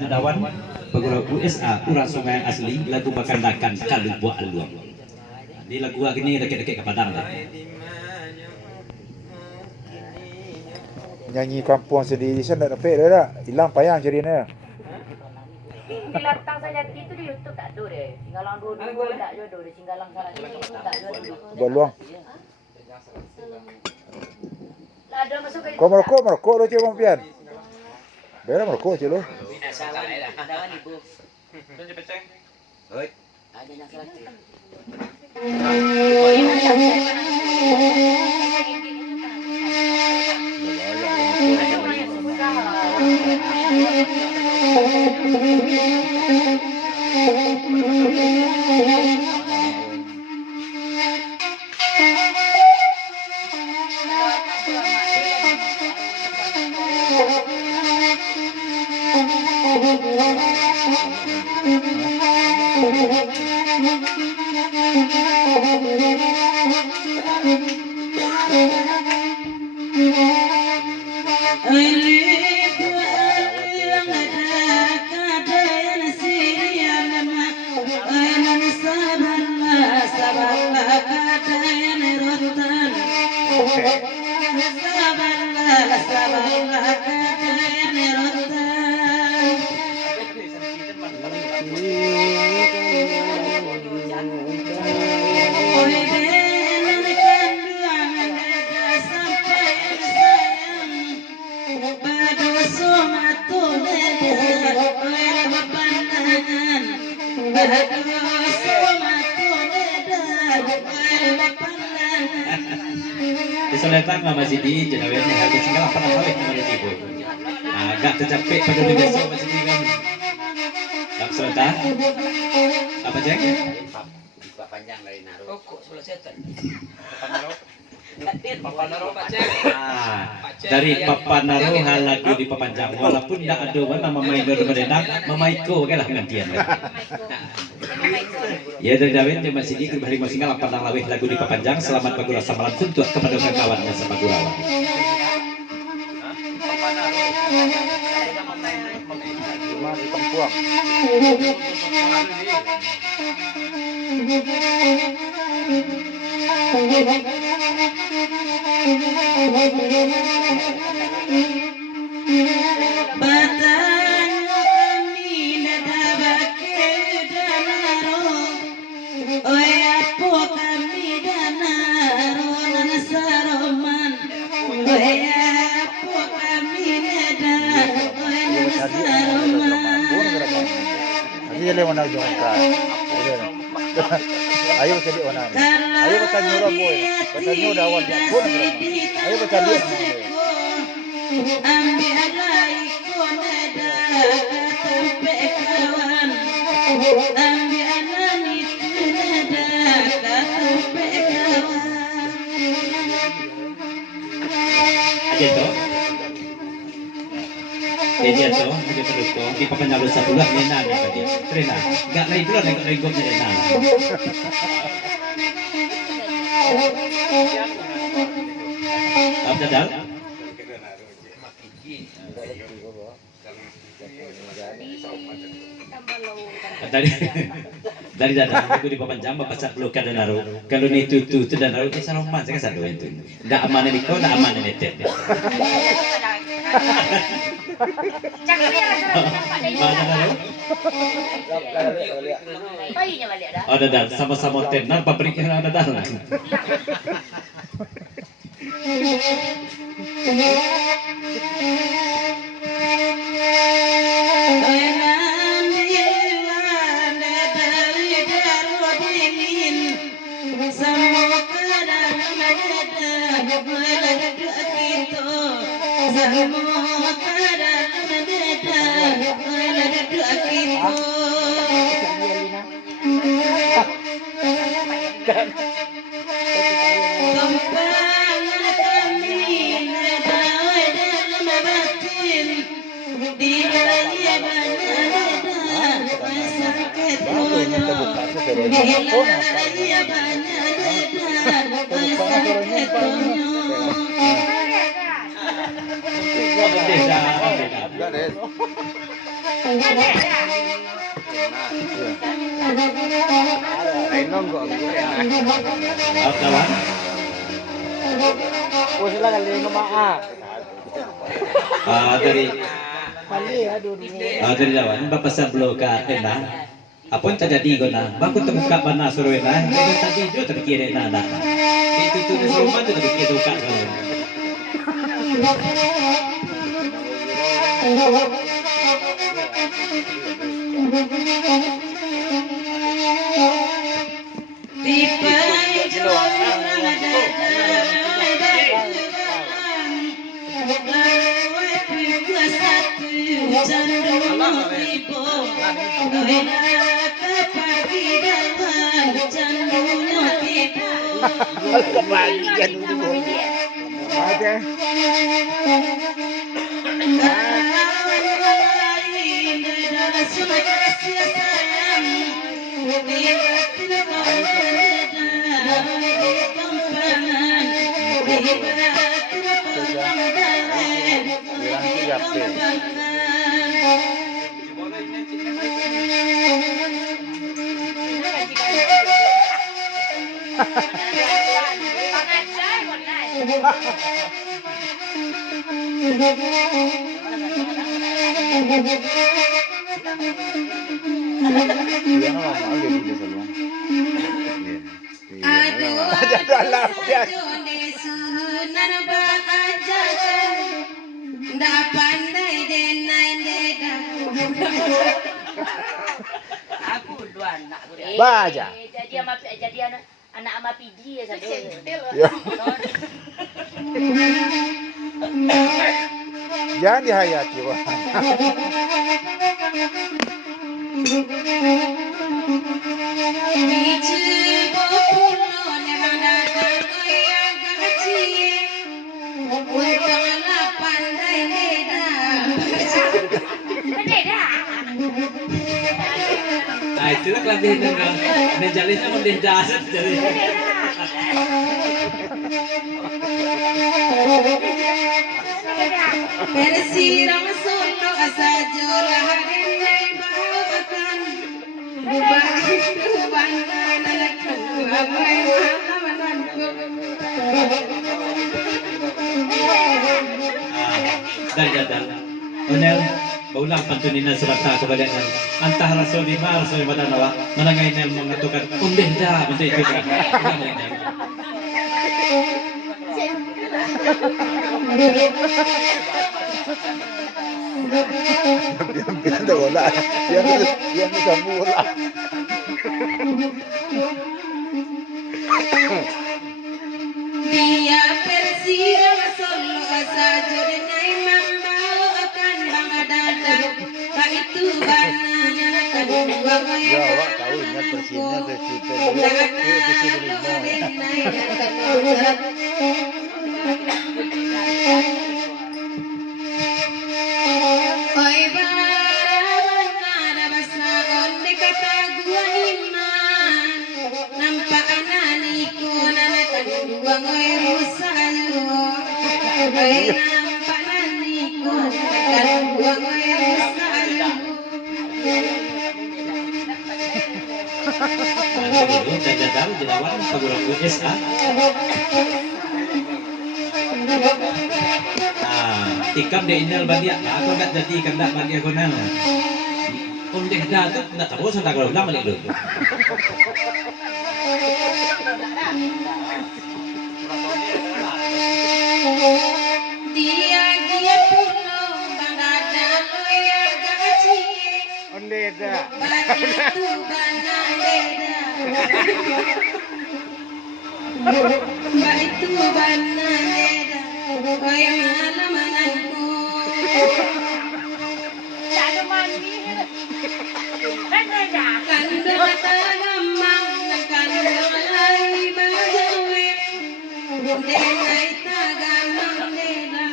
dedawan pegawai USA urang sungai asli lagu bakandakan kalau buat aluang. Di lagu ini dekat-dekat ke Padang dah. Nyanyi kampung sendiri sana tak dapat dah. Hilang payah jadi ni. Di Latang saja itu di YouTube tak ada deh. Singgalang dua tak ada deh. Singgalang sana di YouTube tak ada. Buat luang. Lah ada masuk ke. Kau merokok lo cik Bang Pian. Dah merokok cik lo. Salah dah. Dah ni bu. Tunjuk peceng. Oi. Ada yang salah. Disoletan Mama Sidi jenawet harga singgah apa nak tahu mana tipu. Agak tercapek pada dunia Mama Sidi kan. Tak soletan. Apa cek? Pak panjang dari naruh. Oh, kok sudah setan. Papa naruh Pak Cek. Dari Papa Naruh hal lagu di Papanjang walaupun tak ada mana Mama Indo Medendang Mama Iko kan lah gantian. Ya dari Dawet Mama Sidi kembali masinggal padang laweh lagu di Papanjang selamat bagura samalan tuntut kepada kawan-kawannya Sapagurawan. Dia mana jongkar. Ayo jadi mana. Ayo bertanya orang boy. Bertanya dah awal dia pun. Ayo bertanya. Dia tu, dia terus tu, di Papanjang besar pula Nena ni tadi. Nena, enggak lagi pula tengok regop Nena. Apa dah? Dari dana aku di Papanjang pasar pelukan dan naruh. Kalau ni tu dan naruh kisah roman saya satu itu. Dak aman ni kau, dak aman ni tet. Ada dah sama-sama tenar pabriknya ada dah. Rainom kok. Out lawan. Oh sila kali numaa. Dari Mali ya dulu. dari lawan bapak sablo ka tenda. Apun terjadi guna. Bakut terbuka bana suruh na. Itu tadi itu terkira na na. Itu di rumah tu terkira buka. Kebagian dulu. Ada. Baja. Jadi anak ama pidi ya saja. Jangan dihayati wah. Nah itu kelebihan dengan menjalinya mendih dasar jadi. Persirang solo asajo laharin bawakan Bubahitu banganalakan Wawai mahamananku Dari jadal Onel Baulang pantunin na serata kebadangan Antah rasul di mar rasul madanawa Nanangay nel mengatukan undeh dah Bentuk itu kan Biar dah bola. Biar bisa bola. Dia persirang solo asajo denai membawakan bangadada Itu bananalakan Wawai Ya, awak tahu ingat persisnya persisnya Oi barabana basa onde kata gua iman nampak ananiku nanakan gua ngoi rusalu oi nampak ananiku nanakan gua ngoi rusalu Dan jadal dilawan pagurang USA Tikam dia inal badia, aku nak jadi kandak badia aku nang. Undeh dah tu nak terus hendak kalau ulang balik dulu. dia puno bangada loya gaci onde dah. baritu banandeda baritu banandeda oi malamananku Jangan mandi. Benda kandang tagamang kandang lai bajawe denai tagamang deda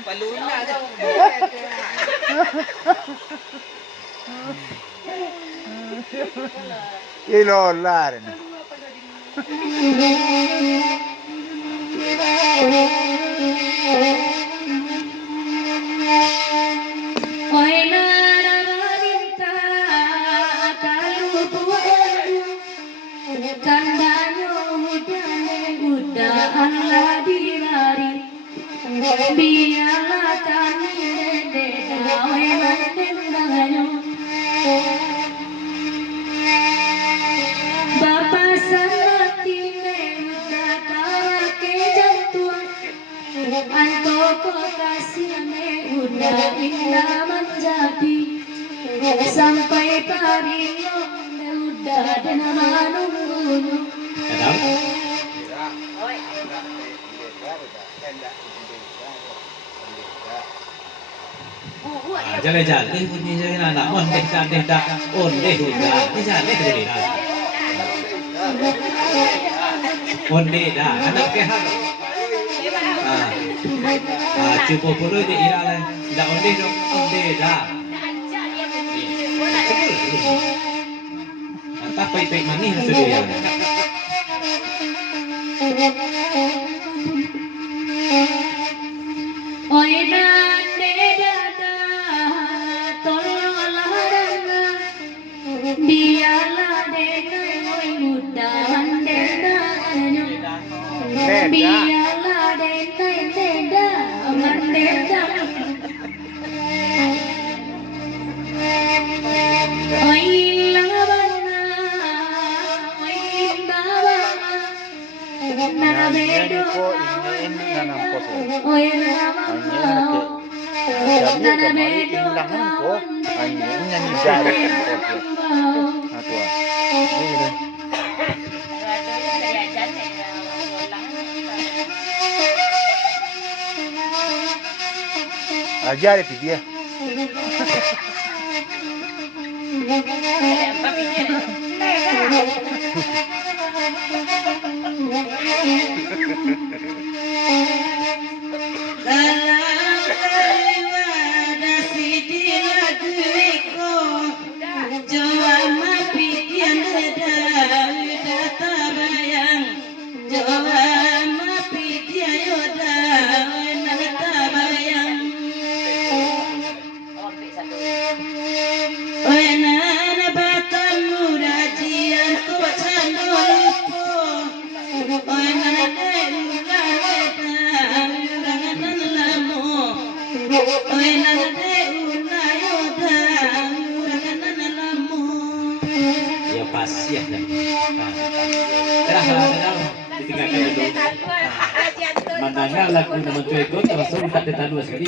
Paluna aja. Ilolar. Oi nara wanita kalau buat kandano udah di lari biarlah kami oi mandenganyo Bapak sanati udah kawa ke jantung Antoko kasihnya udah indah menjadi sampai pabilo udah ada nama nunggu Kadang jalan-jalan bunyi jalan anak ondeh dah ondeh udah ini jalan ke jadi dah ondeh dah anak kehan cukup puluh di iralah dah ondeh dong ondeh dah tak baik-baik manis sudah ya Oi nande dada tolonglah dana biarlah denai oi mudah denganyo biarlah denai deda mandeda Oi labana oi babana nana bedo oi labana nana bedo Aja deh dia. ya pasien ya dah ditinggalkan dulu mandangnya lagu nama cuy itu terus tak ada sekali